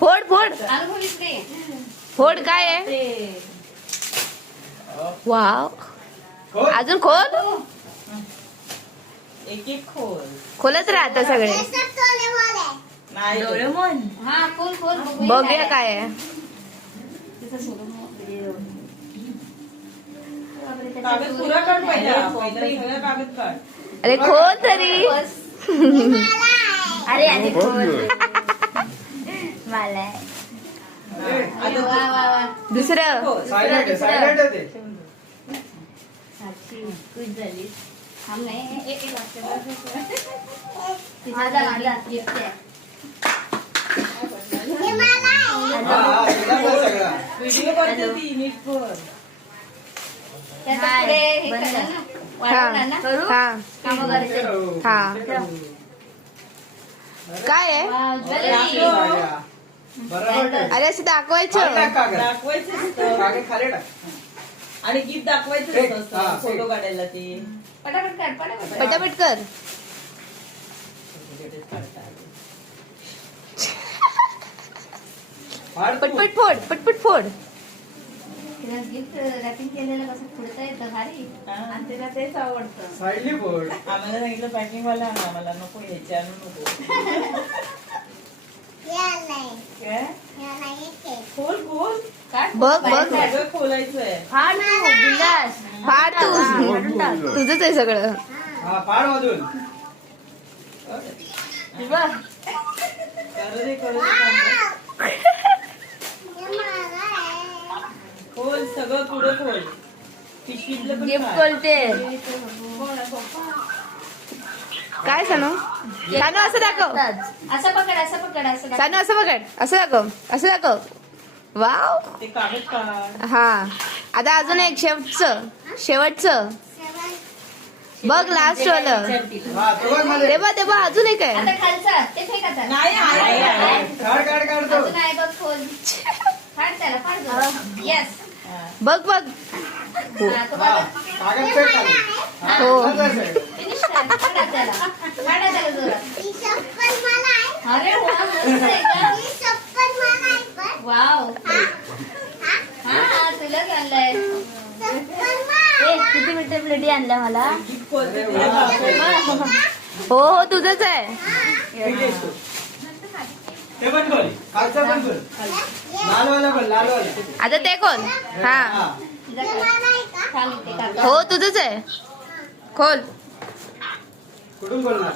फोड फोड फोड काय आहे? वाव, अजून खोल. एक एक खोल खोलच राहता सगळे. बघूया काय आहे. कागद पुरा काढ पहिला सगळं कागद काढ. अरे खोल तरी. अरे आणि खोल मला दुसरं व्हिडिओ करते ती नीट कर. हा काय आहे? अरे असं दाखवायचं. दाखवायचं आणि गीत दाखवायचं असतं फोटो काढायला. ते पटापट कर. पटपट फोड पटपट फोड. गिफ्ट रॅपिंग केलेलं कसं पुढता येतं भारी. आणि तिला तेच आवडतं. आम्हाला सांगितलं पॅकिंग वाला आणा, आम्हाला नको यायचे आणू नको. खोल खोल बघ बघ सगळं खोलायचंय. फाड तू. तुझंच आहे सगळं. खोल सगळं पुढं खोल. पिशवीतलं पण गिफ्ट काढ. खोलते. काय सानू? सानू असं दाखव. असं पकड असं पकड असं सानू असं बघ. असं दाखव. असं दाखव. वाव. ते कागद काढ. हा आता अजून एक शेवटचं बघ. लास्ट वालं ते बघ अजून एक आहे. आता खालचं ते फेक आता. नाही आहे. अजून आहे बघ खोल. फाड त्याला फाड. येस बघ बघ. हो फिनिश कर. फाडा त्याला जोरात. अरे वा मस्त आहे का. वाव हा तुला आणलंय. किती मिनिटं प्लेटी आणल्या मला. गीत खोलते ते. हो हो तुझंच आहे. आता ते कोण? हा हो तुझंच आहे. खोल. कुठून बोलणार?